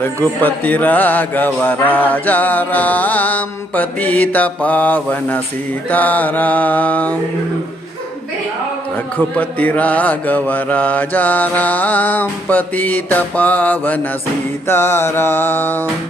रघुपति राघव राजा राम पतित पावन सीताराम। रघुपति राघव राजा राम पतित पावन सीताराम।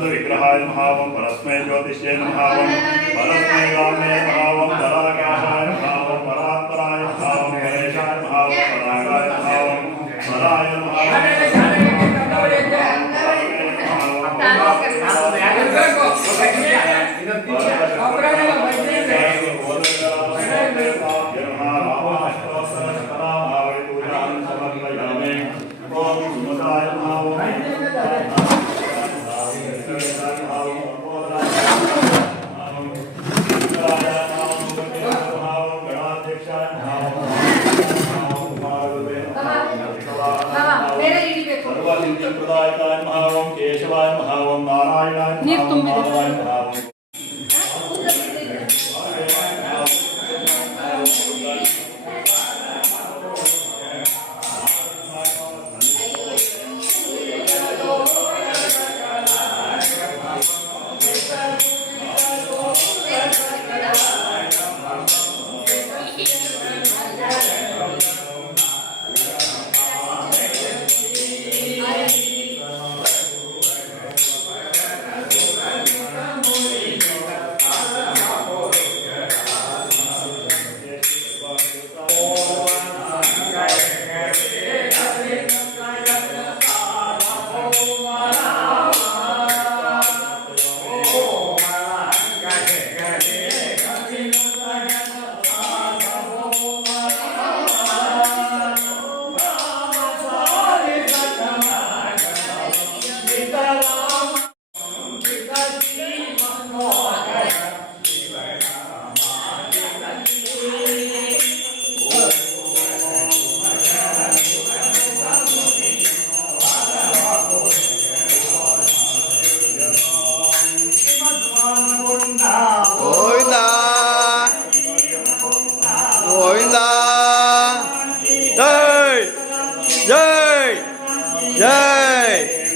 विग्रहाय महावं परस्मै ज्योतिष्ये महावं परस्मै गाम्ये महावं पराकाशाय महावं परात्पराय महावं गणेशाय महावं परागाय महावं पराय प्रदायकाय महावं केशवाय महावं नारायणाय महावं माधवाय महावं जय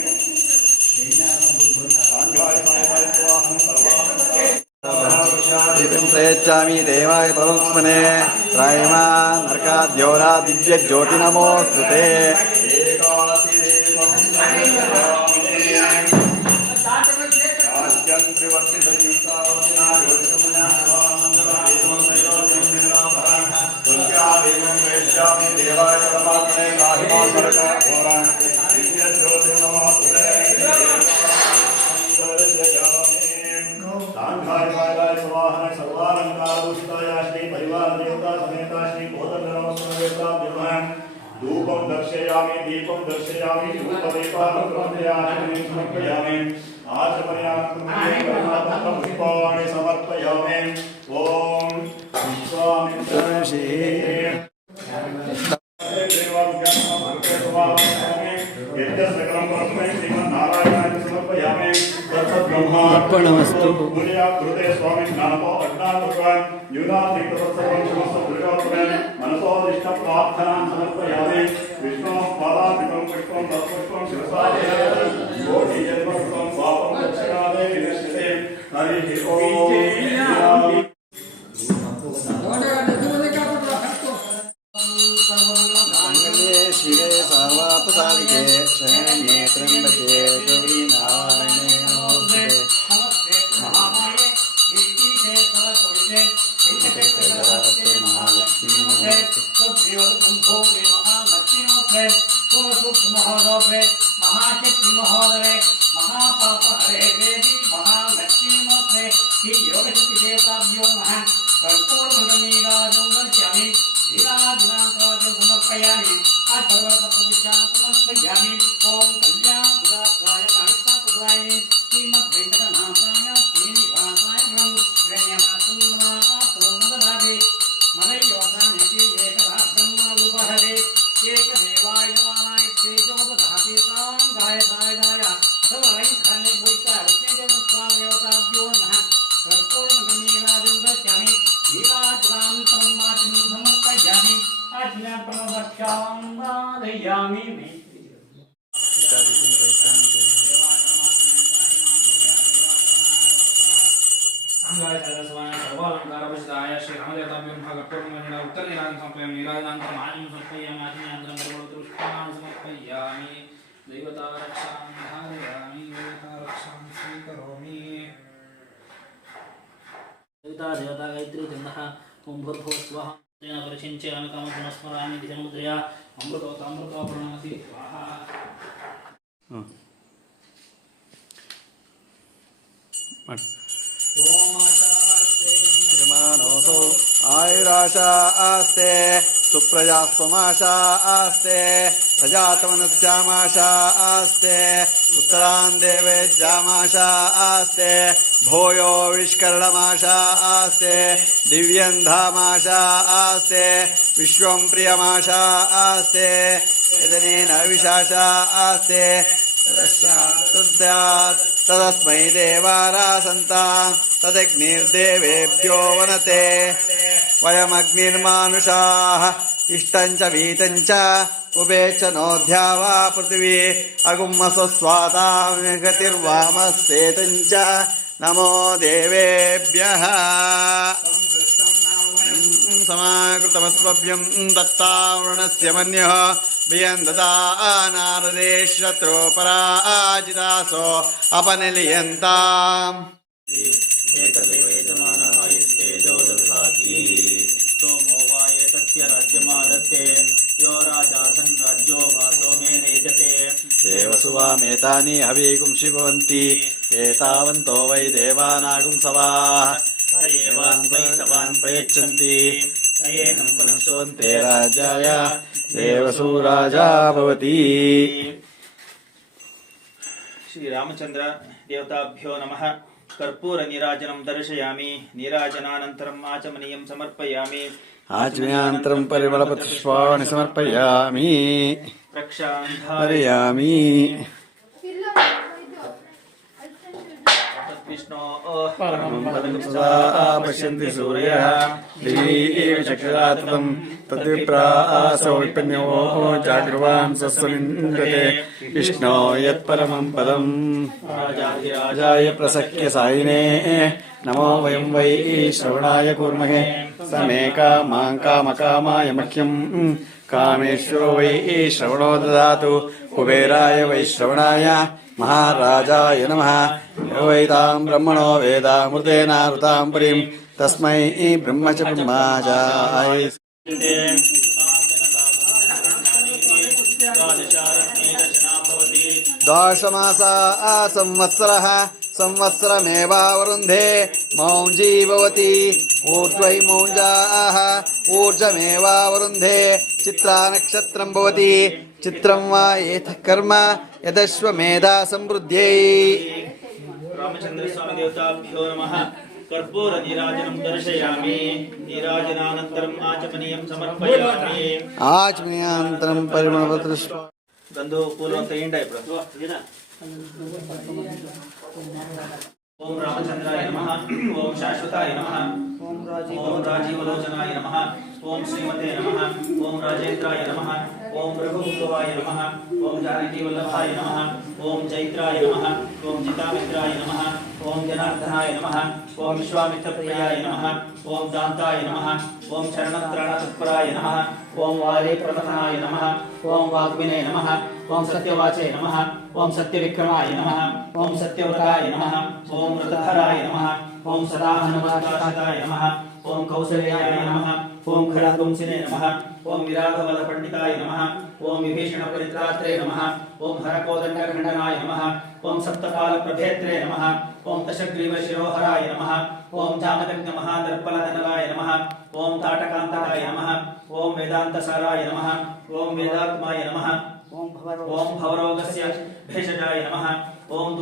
दीपं प्रयच्छामि देवाय परमस्मने त्रायमा नरकाद्योरा दिव्य ज्योति नमोऽस्तु ते देवाय परमात्मने गाहिमान् नरकाद्योरान् दिव्य ज्योति नमोऽस्तु धूपं दर्शयामि दीपं दर्शयामि धूपदीपानि समर्पयामि आचमयामि पुष्पाणि समर्पयामि ॐ सकलं परस्मै श्रीमन्नारायणाय समर्पयामि अर्पणमस्तु कृते स्वामी ज्ञानपो अज्ञानपुरान् न्यूनाधिकतत्सर्वं समस्त दुर्योत्तमेन मनसोदिष्ट प्रार्थनां समर्पयामि विष्णोः पादाभितं पुष्पं तत्पुष्पं शिरसा कोटि जन्मकृतं पापं दक्षिणादे विनश्यते हरिः ॐ शिवे सर्वापसादिके शरण्ये त्र्यम्बके गौरी नारायणे नमोस्तुते महालक्ष्मी महाशक्ति महोदय महापापहरे देवी महालक्ष्मी नमस्ते श्री योगशक्ति देवताभ्यो नमः कर्पूरनीराजं दर्शयामि नीराजनांतराजं समर्पयामि आचर्वपत्रविचां समर्पयामि ओम कल्याणपुराय कामिष्टापुराय श्रीमद्वेंकटनाथाय श्रीनिवासाय नमः श्रेण्यमातुं नमः मलयोधानेति एकदासं रूपहरे एकदेवाय नमाय तेजोदधाति तां गायताय सवै खाने बोइता तेजो स्वादेवताभ्यो नमः कर्पूरनीराजं दर्शयामि नीराजनां सम्मातिं समर्पयामि आज्ञा प्रणवक्षां वादयामि सर्वालंकारवशाय श्री रामदेवताभ्यो नमः कर्पूरनीराजं उत्तरनीराजं समर्पयामि नीराजनानन्तरं आजं समर्पयामि आजनानन्तरं सर्वोत्तमपुष्पाणि समर्पयामि दैवतारक्षां धारयामि दैवतारक्षां स्वीकरोमि देवता गायत्री चन्दः ओम भूर्भुवः स्वः तेन परिचिन्त्यामि कामधुनस्मरामि धिसमुद्रया अमृतोतामृतो प्रणमति स्वाहा यजमानोऽसौ आयुराशा आस्ते सुप्रजास्त्वमाशा आस्ते प्रजातमनस्यामाशा आस्ते उत्तरान् देवेज्यामाशा आस्ते भूयो विष्करणमाशा आस्ते दिव्यन्धामाशा आस्ते विश्वं प्रियमाशा आस्ते यदनेन विशाशा आस्ते तदस्मै देवारासन्तां तदग्निर्देवेभ्यो वनते वयमग्निर्मानुषाः इष्टं च वीतं च उभे च नोऽध्या वा पृथिवी अगुम्मस्वस्वातां गतिर्वामस्येतं च नमो देवेभ्यः समाकृतमस्वभ्यं दत्तावृणस्य मन्यः भियं ददा नारदेशत्रोपराजितासो अपनिलियन्ताम् एकदेव यजमानः सोमो वा एतस्य राज्यमादत्ते यो राजासन् राज्यो वासो मे नेजते देवसुवामेतानि हवीगुंषि भवन्ति एतावन्तो वै देवानागुंसवाः एवान्वै सवान् प्रयच्छन्ति अयेनं सोऽन्ते राजाय देवसूराजा भवति श्री रामचंद्र देवताभ्यो नमः कर्पूर नीराजनं दर्शयामि नीराजनानन्तरम् आचमनीयं समर्पयामि आचमनानन्तरं परिमलपुष्पाणि समर्पयामि प्रक्षालयामि विष्णो परमं पदं सदा पश्यन्ति सूर्यः दिवि एव चक्षुराततं तद्विप्रासो विपन्यो जागृवान् सस्वनिन्दते विष्णो यत्परमं पदम् राजाय प्रसख्य सायिने नमो वयं वै श्रवणाय कुर्महे समे कामां कामकामाय मह्यं कामेश्वरो वै श्रवणो ददातु कुबेराय वै श्रवणाय महाराजाय नमः यो वैतां ब्रह्मणो वेदामृतेनावृतां पुरीं तस्मै ब्रह्म च ब्रह्माचाय द्वादशमासा संवत्सरः संवत्सरमेवावरुन्धे मौञ्जी भवति ऊर्ध्वै मौञ्जाः ऊर्जमेवावरुन्धे चित्रा नक्षत्रं भवति चित्रं वा एतत् कर्म यदश्वमेधा समृद्ध्यै रामचंद्र स्वामी देवताभ्यो नमः कर्पूर नीराजनं दर्शयामि नीराजनानन्तरम् आचमनीयं समर्पयामि आचमनीयानन्तरं परिमलपत्र गंधो पूर्वं तयिंडा इप्पुडु ओम रामचंद्राय नमः ओम शाश्वताय नमः ओम राजीवलोचनाय नमः ओम श्रीमते नमः ओम राजेन्द्राय नमः ओम रघुभुवाय नमः ओम जानकीवल्लभाय नमः ओम चैत्राय नमः ओम जितामित्राय नमः ओम जनार्दनाय नमः ओम विश्वामित्रप्रियाय नमः ओम दान्ताय नमः ओम शरणत्राणतत्पराय नमः ओम वाले प्रमथनाय नमः ओम वाग्मिने नमः ओम सत्यवाचे नमः ओम सत्यविक्रमाय नमः ओम सत्यव्रताय नमः ओम व्रतधराय नमः ओम सदाहनुमताय नमः ओम कौसल्याय नमः ओम खड़ातुंसिने नमः ओम विराटबलपंडिताय नमः ओम विभीषणपरित्रात्रे नमः ओम हरकोदण्डखण्डनाय नमः ओम सप्तकालप्रभेत्रे नमः ओम दशग्रीवशिरोहराय नमः ओम जामदग्नमहादर्पलधनराय नमः ओम ताटकान्तकाय नमः ओम वेदान्तसाराय नमः ओम वेदात्माय नमः ओम भवरोगस्य भेषजाय नमः ओम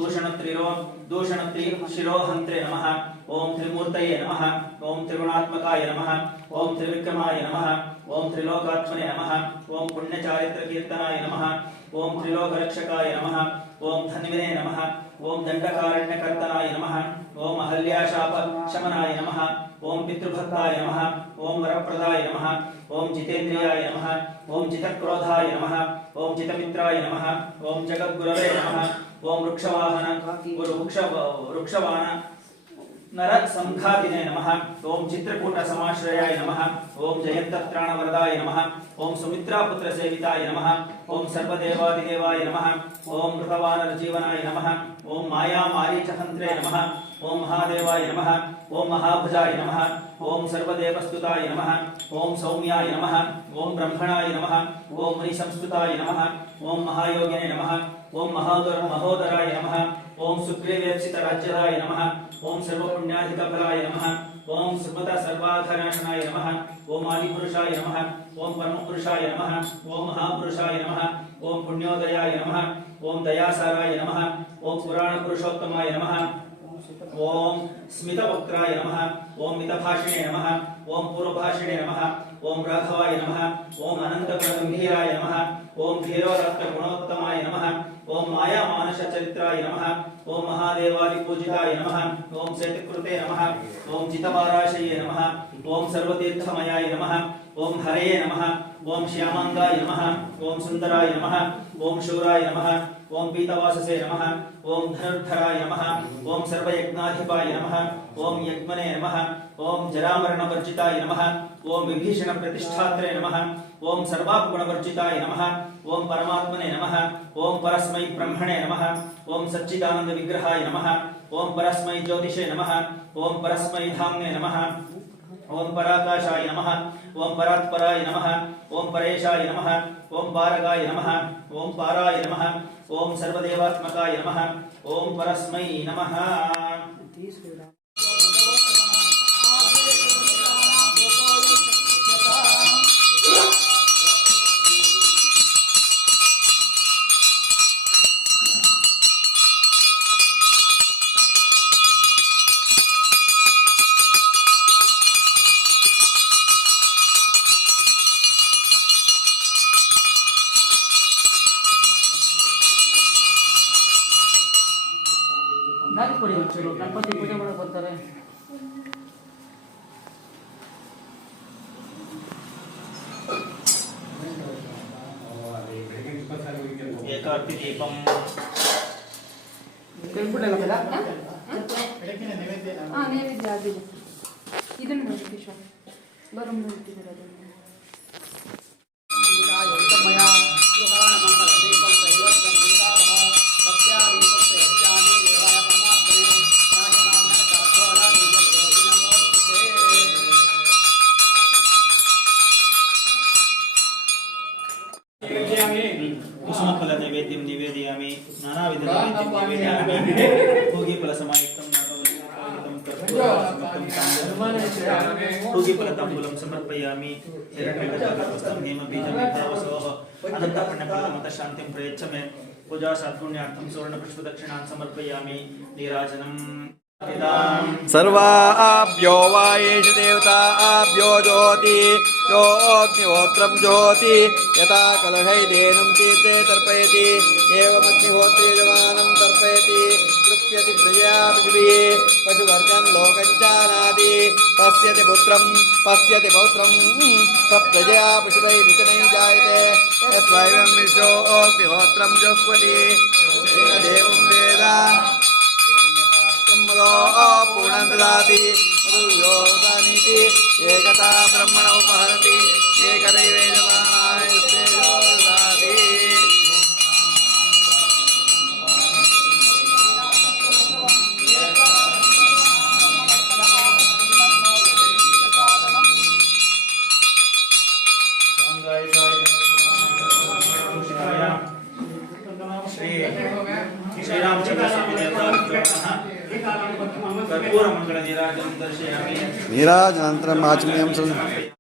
दूषणत्रिशिरोहन्त्रे नमः ओम त्रिमूर्तये नमः ओम त्रिगुणात्मकाय नमः ओम त्रिविक्रमाय नमः ओम त्रिलोकात्मने नमः ओम पुण्यचारित्रकीर्तनाय नमः ओम त्रिलोकरक्षकाय नमः ओम धन्विने नमः ओम दण्डकारण्यकर्तनाय नमः ओम अहल्याशापशमनाय नमः ओम पितृभक्ताय नमः ओम वरप्रदाय नमः ओम जितेन्द्रियाय नमः ओम जितक्रोधाय नमः ओम जितमित्राय नमः ओम जगद्गुरवे नमः ओम वृक्षवाहन नर संघातिने नमः ओम चित्रकूट समाश्रयाय नमः ओम जयन्तत्राणवरदाय नमः ओम सुमित्रापुत्र सेविताय नमः ओम सर्वदेवादिदेवाय नमः ओम मृतवानरजीवनाय नमः ओम माया मारीचहन्त्रे नमः ओम महादेवाय नमः ओम महाभुजाय नमः ओम सर्वदेवस्तुताय नमः ओम सौम्याय नमः ओम ब्रह्मणाय नमः ओम मुनिसंस्तुताय नमः ओम महायोगिने नमः ओम महोदराय नमः ओम सुग्रीवेप्सितराज्यदाय नमः ओम सर्वपुण्याधिकफलाय नमः ओम सुमत सर्वाघनाशनाय नमः ओम आदिपुरुषाय नमः ओम परमपुरुषाय नमः ओम महापुरुषाय नमः ओम पुण्योदयाय नमः ओम दयासाराय नमः ओम पुराणपुरुषोत्तमाय नमः ओम स्मितवक्त्राय नमः ओम मितभाषिणे नमः ओम पूर्वभाषिणे नमः ओम राघवाय नमः ओम अनन्तगुणगम्भीराय नमः ओम धीरोरत्नगुणोत्तमाय नमः ओम मायामानसचरित्राय नमः ओम महादेवादिपूजिताय नमः ओम सेतुकृते नमः ओम जितवाराशये नमः ओम सर्वतीर्थमयाय नमः ओम हरये नमः ओम श्यामांगाय नमः ओम सुंदराय नमः ओम शूराय नमः ओम पीतवाससे नमः ओम धनुर्धराय नमः ओम सर्वयज्ञाधिपाय नमः ओम यज्ञने नमः ओम जरामरणवर्जिताय नमः ओम विभीषणप्रतिष्ठात्रे नमः ओम सर्वापगुणवर्जिताय नमः ओम परमात्मने नमः ओम परस्मै ब्रह्मणे नमः ओम सच्चिदानंद विग्रहाय नमः ओम परस्मै ज्योतिषे नमः ओम परस्मै धाम्ने नमः ओम पराकाशाय नमः ओम परात्पराय नमः ओम परेशाय नमः ओम पारगाय नमः ओम पाराय नमः ओम सर्वदेवात्मकाय नमः ओम परस्मै नमः ಗಾಳಿ ಕೊಡಿ ಒಂಚೂರು ಗಣಪತಿ ಪೂಜೆ ಮಾಡಕ್ಕೆ ಬರ್ತಾರೆ. ಏಕಾರ್ತಿ ದೀಪಂ ನೈವೇದ್ಯ ಆಗಿದೆ. ಇದನ್ನು ನೋಡಿ ವಿಶ್ವ ಬರೋ ನೋಡ್ತಿದ್ದಾರೆ ಕುಸುಮಫಲ ನೈವೇದ್ಯಂ ನಿವೇದಯಾಮಿ ನಾನಾವಿಧ ನೈವೇದ್ಯಂ ನಿವೇದಯಾಮಿ ಭೋಗಿಫಲ ಸಮಾಯುಕ್ತಂ ನಾಗವಲ್ಲಿಕಂ ಕರ್ಪೂರಸಮಯುಕ್ತಂ ತಾಂಬೂಲಂ ಭೋಗಿಫಲ ತಾಂಬೂಲಂ ಸಮರ್ಪಯಾಮಿ ಹಿರಣ್ಯಗರ್ಭಸ್ಥಂ ಹೇಮಬೀಜಂ ವಿದ್ಯಾವಸೋಃ ಅನಂತಪುಣ್ಯಫಲಮತ ಶಾಂತಿಂ ಪ್ರಯಚ್ಛಮೆ पूजा सात्पुण्यार्थं सुवर्णपुष्पदक्षिणान् समर्पयामि नीराजनं सर्वाभ्यो वा एष देवताभ्यो ज्योति योऽग्निहोत्रं ज्योति यथा कलहैलेनं तीर्थे तर्पयति एवमग्निहोत्रे यजमानं तर्पयति तृप्यति प्रजया पृथिवीः पशुवर्गं लोकं जानाति पश्यति पुत्रं पश्यति पौत्रं प्रजया पशुवै वितनै जायते यस्वैवं विश्वोऽग्निहोत्रं जुह्वति देवं वेद पूर्णं ददाति मधुयोदानीति एकता ब्रह्मण उपहरति एकदैवेजमानाय तेजो ददाति श्रीरामचंद्र स्वामी देवताभ्यो नमः कर्पूरमंगल नीराजनं दर्शयामि नीराजनानन्तरम् आचम्यं